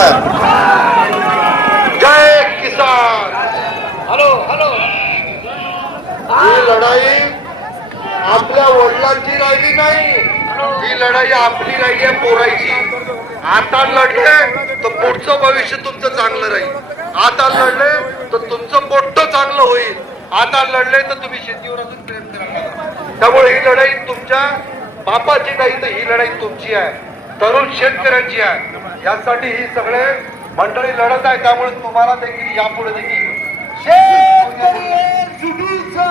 जय किसान। Hello hello. ही लढाई आपल्या वडिलांची राहिली नाही, ही लढाई आपली राहिली आहे, पोरायची। आता लढले तर पुढचं भविष्य तुमचं चांगलं राहील, आता लढले तर तुमचं मोठं चांगलं होईल, आता लढले तर तुम्ही शेतीवर अजून प्रेम कराल। त्यामुळे ही लढाई तुमच्या बापाची नाही, तर ही लढाई तुमची आहे, तरुण शेतकऱ्यांची आहे। यासाठी ही सगळे मंडळी लढत आहे। त्यामुळे तुम्हाला देखील यापुढे देखील शेतकरी एकजुटीचा,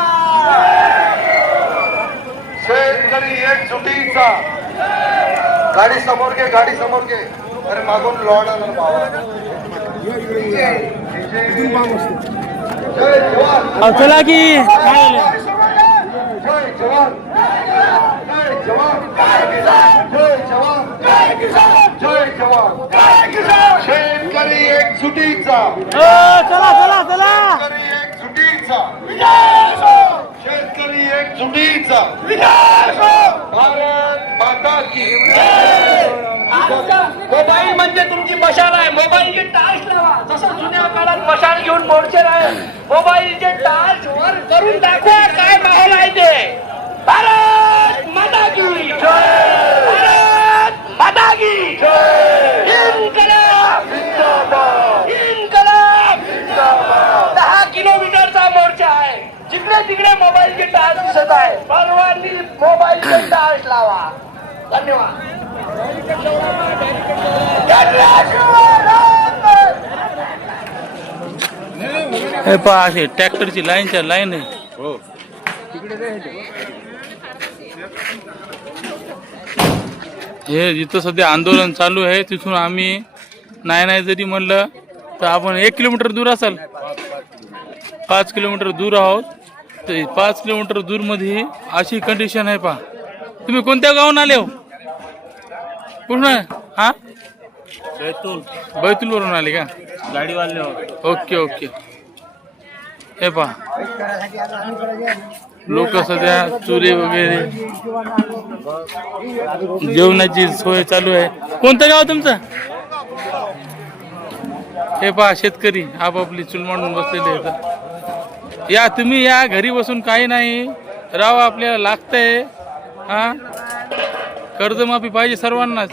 शेतकरी एकजुटीचा। गाडी समोर घे, गाडी समोर घे। अरे मागून लॉड आला बाबा। जय जवान। चला की जय जवान, जय जवान, जय जवान, जय जवान। शेतकरी एकजुटीचा, चला चला चला शेतकरी एकजुटीचा, शेतकरी एकजुटीचा। भारत माता की। मोबाईल म्हणजे तुमची मशाल आहे, मोबाईलचे टाच लावा। जसं जुन्या काळात मशाल घेऊन मोर्चे आहे, मोबाईलचे टाच वर करून दाखवा काय माहोल आहे ते। भारत माता की जय, भारत माता की जय। इन्कलाब जिंदाबाद, इन्कलाब जिंदाबाद। 10 किलोमीटरचा मोर्चा आहे, जिकडे तिकडे मोबाईलचे टाच दिसत आहे। सर्वांनी मोबाईलचे टाच लावा। धन्यवाद। हे पहा असे ट्रॅक्टरची लाईनच्या लाईन आहे। हे जिथं सध्या आंदोलन चालू आहे तिथून आम्ही नाही जरी म्हणलं तर आपण 1 किलोमीटर दूर असाल, 5 किलोमीटर दूर आहोत। तर 5 किलोमीटर दूर मध्ये अशी कंडिशन आहे। पहा तुम्ही कोणत्या गावून आले हो? कुठून? हा बैतूल वरून आले का? गाडीवाले ओके ओके। हे पहा लोक सध्या चुली वगैरे जेवणाची सोय चालू आहे। कोणतं गाव तुमचं? हे पहा शेतकरी आपापली चूल मांडून बसलेले आहेत। या तुम्ही या घरी बसून काही नाही राव, आपल्याला लागतंय। हा कर्जमाफी पाहिजे सर्वांनाच।